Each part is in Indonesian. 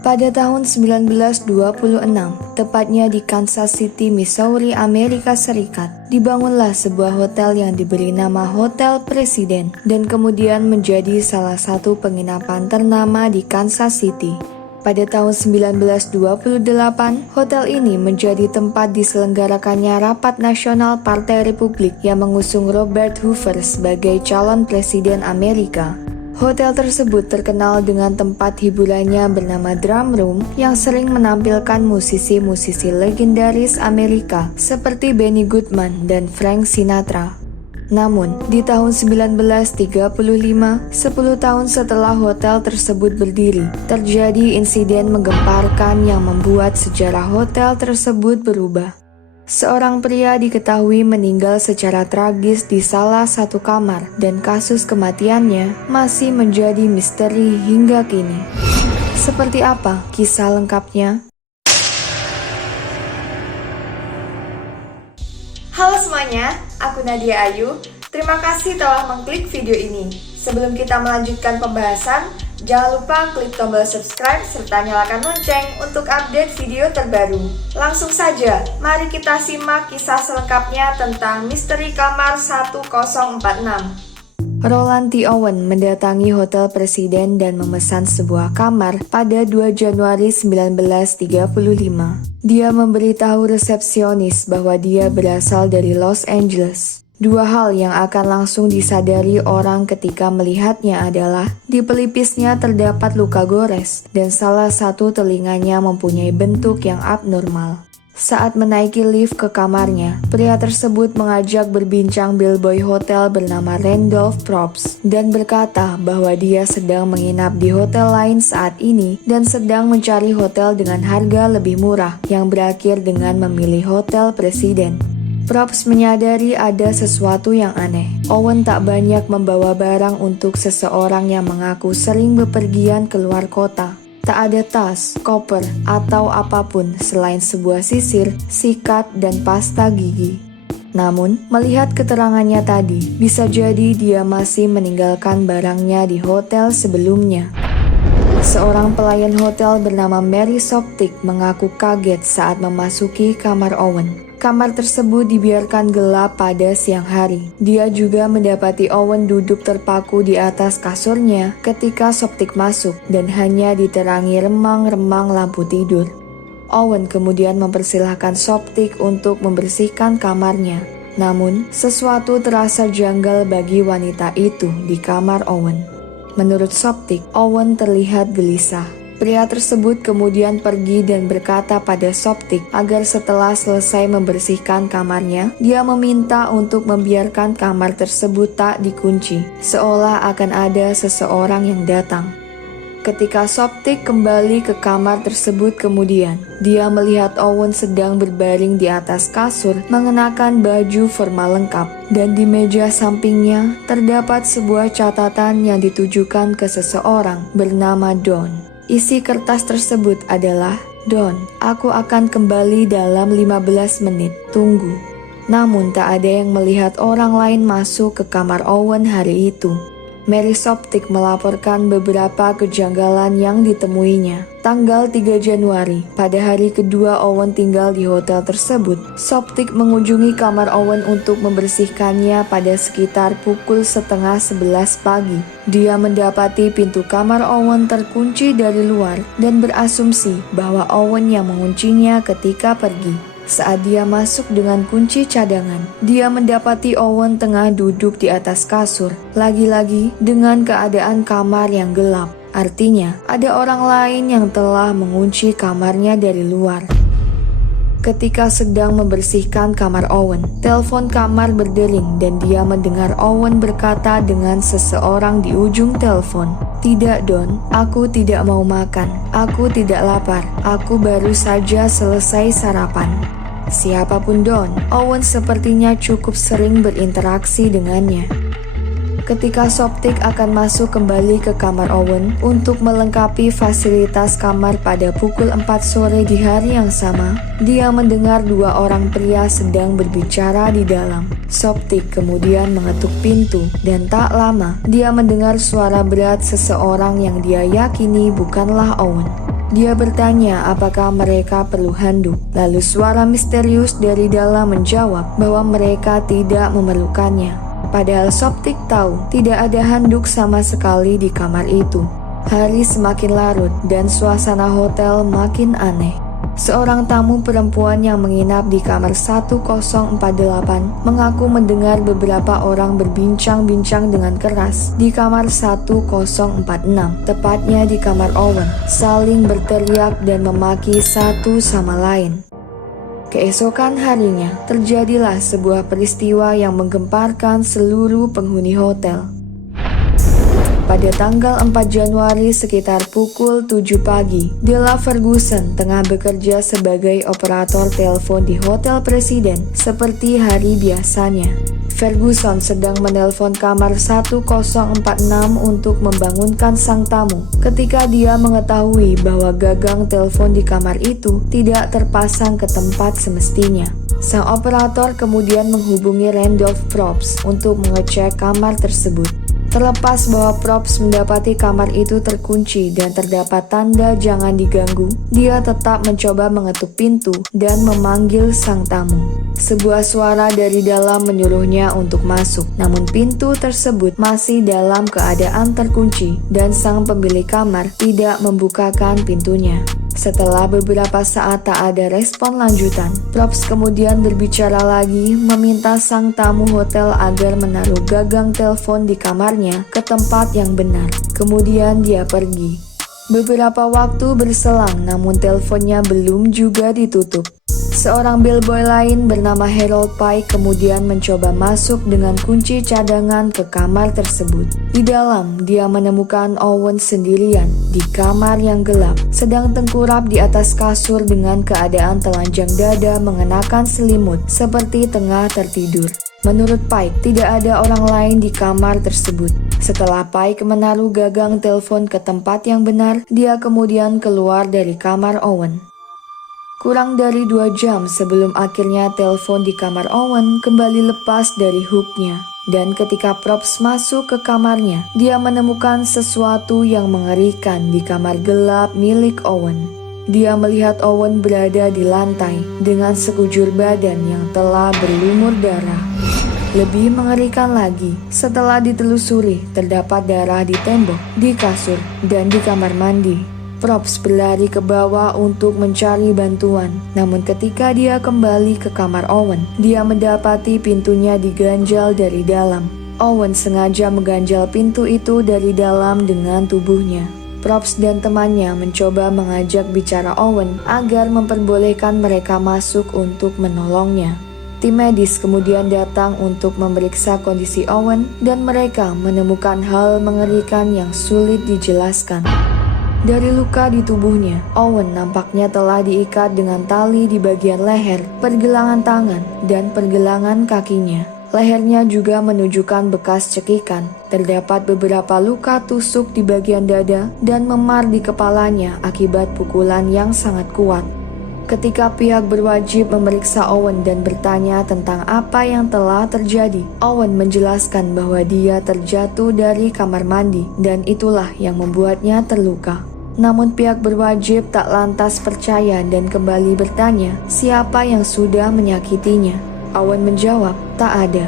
Pada tahun 1926, tepatnya di Kansas City, Missouri, Amerika Serikat, dibangunlah sebuah hotel yang diberi nama Hotel Presiden dan kemudian menjadi salah satu penginapan ternama di Kansas City. Pada tahun 1928, hotel ini menjadi tempat diselenggarakannya Rapat Nasional Partai Republik yang mengusung Robert Hoover sebagai calon presiden Amerika. Hotel tersebut terkenal dengan tempat hiburannya bernama Drum Room yang sering menampilkan musisi-musisi legendaris Amerika seperti Benny Goodman dan Frank Sinatra. Namun, di tahun 1935, 10 tahun setelah hotel tersebut berdiri, terjadi insiden menggemparkan yang membuat sejarah hotel tersebut berubah. Seorang pria diketahui meninggal secara tragis di salah satu kamar dan kasus kematiannya masih menjadi misteri hingga kini. Seperti apa kisah lengkapnya? Halo semuanya, aku Nadia Ayu. Terima kasih telah mengklik video ini. Sebelum kita melanjutkan pembahasan, jangan lupa klik tombol subscribe serta nyalakan lonceng untuk update video terbaru. Langsung saja, mari kita simak kisah selengkapnya tentang misteri kamar 1046. Roland T. Owen mendatangi Hotel Presiden dan memesan sebuah kamar pada 2 Januari 1935. Dia memberitahu resepsionis bahwa dia berasal dari Los Angeles. Dua hal yang akan langsung disadari orang ketika melihatnya adalah di pelipisnya terdapat luka gores dan salah satu telinganya mempunyai bentuk yang abnormal. Saat menaiki lift ke kamarnya, pria tersebut mengajak berbincang bellboy hotel bernama Randolph Probst dan berkata bahwa dia sedang menginap di hotel lain saat ini dan sedang mencari hotel dengan harga lebih murah yang berakhir dengan memilih Hotel Presiden. Probst menyadari ada sesuatu yang aneh. Owen tak banyak membawa barang untuk seseorang yang mengaku sering bepergian keluar kota. Tak ada tas, koper, atau apapun selain sebuah sisir, sikat, dan pasta gigi. Namun, melihat keterangannya tadi, bisa jadi dia masih meninggalkan barangnya di hotel sebelumnya. Seorang pelayan hotel bernama Mary Soptic mengaku kaget saat memasuki kamar Owen. Kamar tersebut dibiarkan gelap pada siang hari. Dia juga mendapati Owen duduk terpaku di atas kasurnya ketika Soptic masuk dan hanya diterangi remang-remang lampu tidur. Owen kemudian mempersilahkan Soptic untuk membersihkan kamarnya. Namun, sesuatu terasa janggal bagi wanita itu di kamar Owen. Menurut Soptic, Owen terlihat gelisah. Pria tersebut kemudian pergi dan berkata pada Soptic agar setelah selesai membersihkan kamarnya, dia meminta untuk membiarkan kamar tersebut tak dikunci, seolah akan ada seseorang yang datang. Ketika Soptic kembali ke kamar tersebut kemudian, dia melihat Owen sedang berbaring di atas kasur mengenakan baju formal lengkap, dan di meja sampingnya terdapat sebuah catatan yang ditujukan ke seseorang bernama Don. Isi kertas tersebut adalah, "Don, aku akan kembali dalam 15 menit, tunggu." Namun tak ada yang melihat orang lain masuk ke kamar Owen hari itu. Mary Soptic melaporkan beberapa kejanggalan yang ditemuinya. Tanggal 3 Januari, pada hari kedua Owen tinggal di hotel tersebut, Soptic mengunjungi kamar Owen untuk membersihkannya pada sekitar pukul 10:30 pagi. Dia mendapati pintu kamar Owen terkunci dari luar dan berasumsi bahwa Owen yang menguncinya ketika pergi. Saat dia masuk dengan kunci cadangan, dia mendapati Owen tengah duduk di atas kasur, lagi-lagi dengan keadaan kamar yang gelap. Artinya, ada orang lain yang telah mengunci kamarnya dari luar. Ketika sedang membersihkan kamar Owen, telepon kamar berdering dan dia mendengar Owen berkata dengan seseorang di ujung telepon, "Tidak, Don, aku tidak mau makan. Aku tidak lapar. Aku baru saja selesai sarapan." Siapapun Don, Owen sepertinya cukup sering berinteraksi dengannya. Ketika Soptic akan masuk kembali ke kamar Owen untuk melengkapi fasilitas kamar pada pukul 4 sore di hari yang sama, dia mendengar dua orang pria sedang berbicara di dalam. Soptic kemudian mengetuk pintu dan tak lama dia mendengar suara berat seseorang yang dia yakini bukanlah Owen. Dia bertanya apakah mereka perlu handuk. Lalu suara misterius dari dalam menjawab bahwa mereka tidak memerlukannya. Padahal Soptik tahu tidak ada handuk sama sekali di kamar itu. Hari semakin larut dan suasana hotel makin aneh. Seorang tamu perempuan yang menginap di kamar 1048 mengaku mendengar beberapa orang berbincang-bincang dengan keras di kamar 1046, tepatnya di kamar Owen, saling berteriak dan memaki satu sama lain. Keesokan harinya, terjadilah sebuah peristiwa yang menggemparkan seluruh penghuni hotel. Pada tanggal 4 Januari sekitar pukul 7 pagi, Della Ferguson tengah bekerja sebagai operator telepon di Hotel Presiden seperti hari biasanya. Ferguson sedang menelpon kamar 1046 untuk membangunkan sang tamu ketika dia mengetahui bahwa gagang telepon di kamar itu tidak terpasang ke tempat semestinya. Sang operator kemudian menghubungi Randolph Probst untuk mengecek kamar tersebut. Terlepas bahwa Probst mendapati kamar itu terkunci dan terdapat tanda jangan diganggu, dia tetap mencoba mengetuk pintu dan memanggil sang tamu. Sebuah suara dari dalam menyuruhnya untuk masuk, namun pintu tersebut masih dalam keadaan terkunci dan sang pemilik kamar tidak membukakan pintunya. Setelah beberapa saat tak ada respon lanjutan, Probst kemudian berbicara lagi meminta sang tamu hotel agar menaruh gagang telepon di kamarnya ke tempat yang benar. Kemudian dia pergi. Beberapa waktu berselang namun teleponnya belum juga ditutup. Seorang bellboy lain bernama Harold Pike kemudian mencoba masuk dengan kunci cadangan ke kamar tersebut. Di dalam, dia menemukan Owen sendirian di kamar yang gelap, sedang tengkurap di atas kasur dengan keadaan telanjang dada mengenakan selimut seperti tengah tertidur. Menurut Pike, tidak ada orang lain di kamar tersebut. Setelah Pike menaruh gagang telepon ke tempat yang benar, dia kemudian keluar dari kamar Owen. Kurang dari 2 jam sebelum akhirnya telepon di kamar Owen kembali lepas dari hooknya. Dan ketika Probst masuk ke kamarnya, dia menemukan sesuatu yang mengerikan di kamar gelap milik Owen. Dia melihat Owen berada di lantai dengan sekujur badan yang telah berlumur darah. Lebih mengerikan lagi, setelah ditelusuri, terdapat darah di tembok, di kasur, dan di kamar mandi. Probst berlari ke bawah untuk mencari bantuan. Namun ketika dia kembali ke kamar Owen, dia mendapati pintunya diganjal dari dalam. Owen sengaja mengganjal pintu itu dari dalam dengan tubuhnya. Probst dan temannya mencoba mengajak bicara Owen agar memperbolehkan mereka masuk untuk menolongnya. Tim medis kemudian datang untuk memeriksa kondisi Owen dan mereka menemukan hal mengerikan yang sulit dijelaskan. Dari luka di tubuhnya, Owen nampaknya telah diikat dengan tali di bagian leher, pergelangan tangan, dan pergelangan kakinya. Lehernya juga menunjukkan bekas cekikan. Terdapat beberapa luka tusuk di bagian dada dan memar di kepalanya akibat pukulan yang sangat kuat. Ketika pihak berwajib memeriksa Owen dan bertanya tentang apa yang telah terjadi, Owen menjelaskan bahwa dia terjatuh dari kamar mandi dan itulah yang membuatnya terluka. Namun pihak berwajib tak lantas percaya dan kembali bertanya siapa yang sudah menyakitinya. Owen menjawab, tak ada.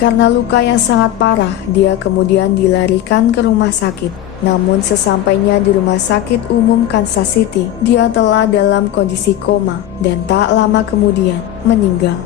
Karena luka yang sangat parah, dia kemudian dilarikan ke rumah sakit. Namun sesampainya di rumah sakit umum Kansas City, dia telah dalam kondisi koma dan tak lama kemudian meninggal.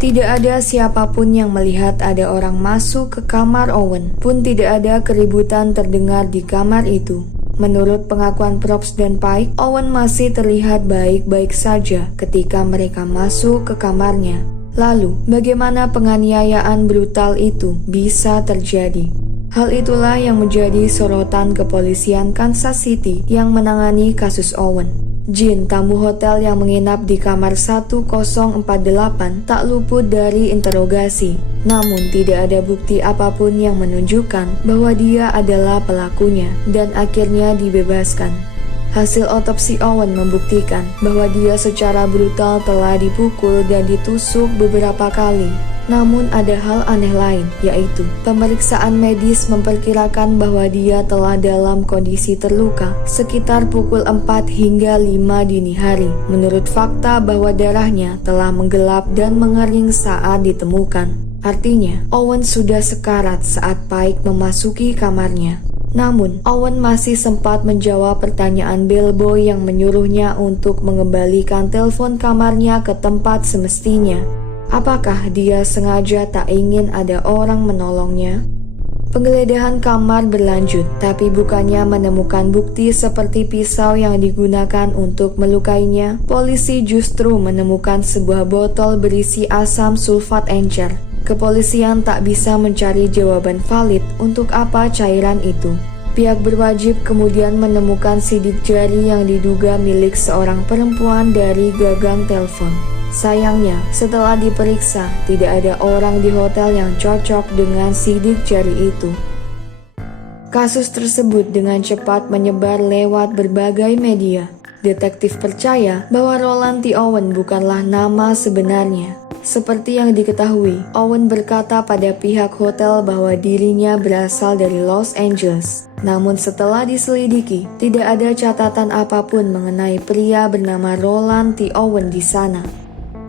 Tidak ada siapapun yang melihat ada orang masuk ke kamar Owen, pun tidak ada keributan terdengar di kamar itu. Menurut pengakuan Probst dan Pike, Owen masih terlihat baik-baik saja ketika mereka masuk ke kamarnya. Lalu, bagaimana penganiayaan brutal itu bisa terjadi? Hal itulah yang menjadi sorotan kepolisian Kansas City yang menangani kasus Owen. Jean, tamu hotel yang menginap di kamar 1048, tak luput dari interogasi. Namun tidak ada bukti apapun yang menunjukkan bahwa dia adalah pelakunya dan akhirnya dibebaskan. Hasil otopsi Owen membuktikan bahwa dia secara brutal telah dipukul dan ditusuk beberapa kali. Namun ada hal aneh lain, yaitu pemeriksaan medis memperkirakan bahwa dia telah dalam kondisi terluka sekitar pukul 4 hingga 5 dini hari. Menurut fakta bahwa darahnya telah menggelap dan mengering saat ditemukan. Artinya, Owen sudah sekarat saat Pike memasuki kamarnya. Namun, Owen masih sempat menjawab pertanyaan bellboy yang menyuruhnya untuk mengembalikan telepon kamarnya ke tempat semestinya. Apakah dia sengaja tak ingin ada orang menolongnya? Penggeledahan kamar berlanjut, tapi bukannya menemukan bukti seperti pisau yang digunakan untuk melukainya. Polisi justru menemukan sebuah botol berisi asam sulfat encer. Kepolisian tak bisa mencari jawaban valid untuk apa cairan itu. Pihak berwajib kemudian menemukan sidik jari yang diduga milik seorang perempuan dari gagang telepon. Sayangnya, setelah diperiksa, tidak ada orang di hotel yang cocok dengan sidik jari itu. Kasus tersebut dengan cepat menyebar lewat berbagai media. Detektif percaya bahwa Roland T. Owen bukanlah nama sebenarnya. Seperti yang diketahui, Owen berkata pada pihak hotel bahwa dirinya berasal dari Los Angeles. Namun setelah diselidiki, tidak ada catatan apapun mengenai pria bernama Roland T. Owen di sana.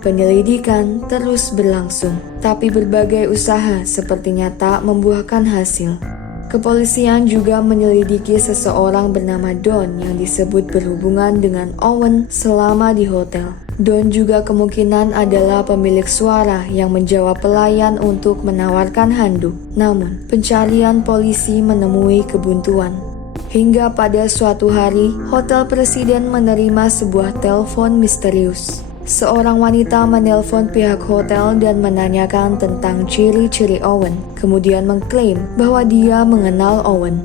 Penyelidikan terus berlangsung, tapi berbagai usaha sepertinya tak membuahkan hasil. Kepolisian juga menyelidiki seseorang bernama Don yang disebut berhubungan dengan Owen selama di hotel. Don juga kemungkinan adalah pemilik suara yang menjawab pelayan untuk menawarkan handuk. Namun, pencarian polisi menemui kebuntuan. Hingga pada suatu hari, Hotel Presiden menerima sebuah telepon misterius. Seorang wanita menelpon pihak hotel dan menanyakan tentang ciri-ciri Owen, kemudian mengklaim bahwa dia mengenal Owen.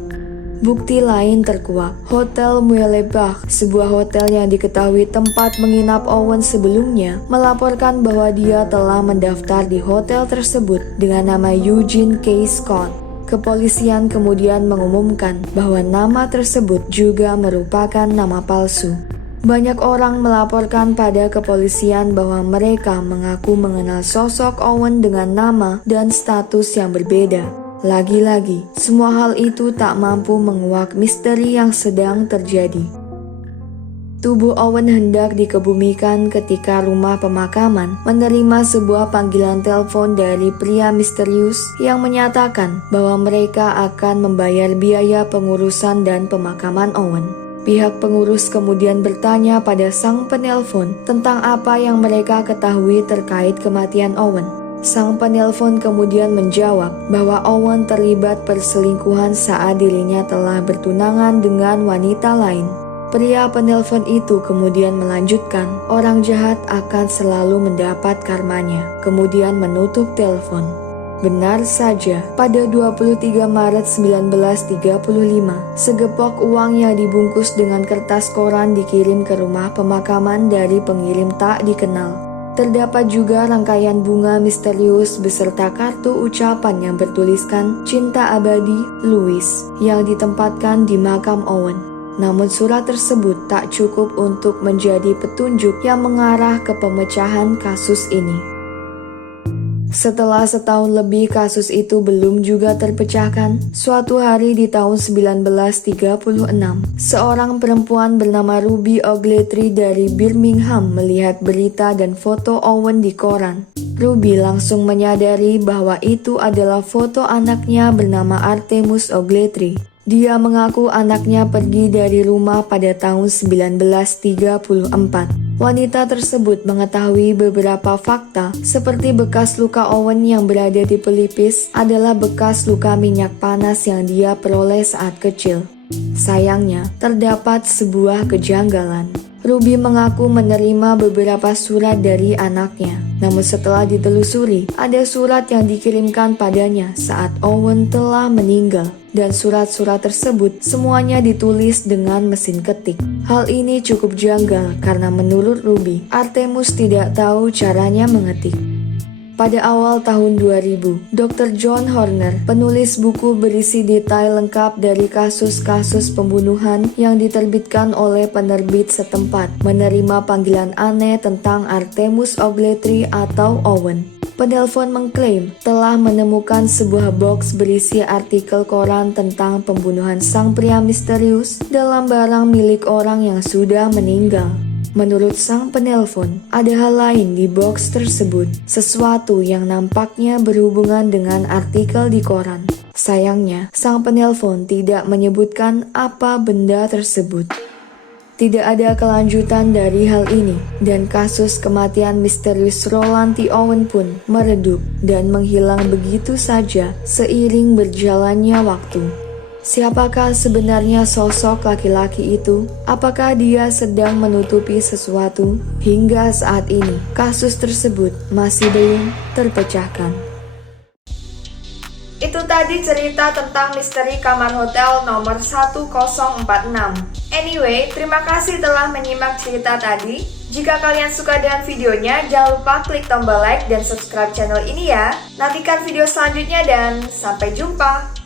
Bukti lain terkuak, Hotel Muehlebach, sebuah hotel yang diketahui tempat menginap Owen sebelumnya, melaporkan bahwa dia telah mendaftar di hotel tersebut dengan nama Eugene K. Scott. Kepolisian kemudian mengumumkan bahwa nama tersebut juga merupakan nama palsu. Banyak orang melaporkan pada kepolisian bahwa mereka mengaku mengenal sosok Owen dengan nama dan status yang berbeda. Lagi-lagi, semua hal itu tak mampu menguak misteri yang sedang terjadi. Tubuh Owen hendak dikebumikan ketika rumah pemakaman menerima sebuah panggilan telepon dari pria misterius yang menyatakan bahwa mereka akan membayar biaya pengurusan dan pemakaman Owen. Pihak pengurus kemudian bertanya pada sang penelpon tentang apa yang mereka ketahui terkait kematian Owen. Sang penelpon kemudian menjawab bahwa Owen terlibat perselingkuhan saat dirinya telah bertunangan dengan wanita lain. Pria penelpon itu kemudian melanjutkan, orang jahat akan selalu mendapat karmanya, kemudian menutup telepon. Benar saja, pada 23 Maret 1935, segepok uang yang dibungkus dengan kertas koran dikirim ke rumah pemakaman dari pengirim tak dikenal. Terdapat juga rangkaian bunga misterius beserta kartu ucapan yang bertuliskan Cinta Abadi, Louis, yang ditempatkan di makam Owen. Namun surat tersebut tak cukup untuk menjadi petunjuk yang mengarah ke pemecahan kasus ini. Setelah setahun lebih kasus itu belum juga terpecahkan, suatu hari di tahun 1936, seorang perempuan bernama Ruby Ogletree dari Birmingham melihat berita dan foto Owen di koran. Ruby langsung menyadari bahwa itu adalah foto anaknya bernama Artemus Ogletree. Dia mengaku anaknya pergi dari rumah pada tahun 1934. Wanita tersebut mengetahui beberapa fakta, seperti bekas luka Owen yang berada di pelipis adalah bekas luka minyak panas yang dia peroleh saat kecil. Sayangnya, terdapat sebuah kejanggalan. Ruby mengaku menerima beberapa surat dari anaknya. Namun setelah ditelusuri, ada surat yang dikirimkan padanya saat Owen telah meninggal. Dan surat-surat tersebut semuanya ditulis dengan mesin ketik. Hal ini cukup janggal karena menurut Ruby, Artemus tidak tahu caranya mengetik. Pada awal tahun 2000, Dr. John Horner, penulis buku berisi detail lengkap dari kasus-kasus pembunuhan yang diterbitkan oleh penerbit setempat, menerima panggilan aneh tentang Artemus Ogletree atau Owen. Penelpon mengklaim telah menemukan sebuah box berisi artikel koran tentang pembunuhan sang pria misterius dalam barang milik orang yang sudah meninggal. Menurut sang penelpon, ada hal lain di box tersebut, sesuatu yang nampaknya berhubungan dengan artikel di koran. Sayangnya, sang penelpon tidak menyebutkan apa benda tersebut. Tidak ada kelanjutan dari hal ini, dan kasus kematian misterius Roland T. Owen pun meredup dan menghilang begitu saja seiring berjalannya waktu. Siapakah sebenarnya sosok laki-laki itu? Apakah dia sedang menutupi sesuatu? Hingga saat ini, kasus tersebut masih belum terpecahkan. Itu tadi cerita tentang misteri kamar hotel nomor 1046. Anyway, terima kasih telah menyimak cerita tadi. Jika kalian suka dengan videonya, jangan lupa klik tombol like dan subscribe channel ini ya. Nantikan video selanjutnya dan sampai jumpa.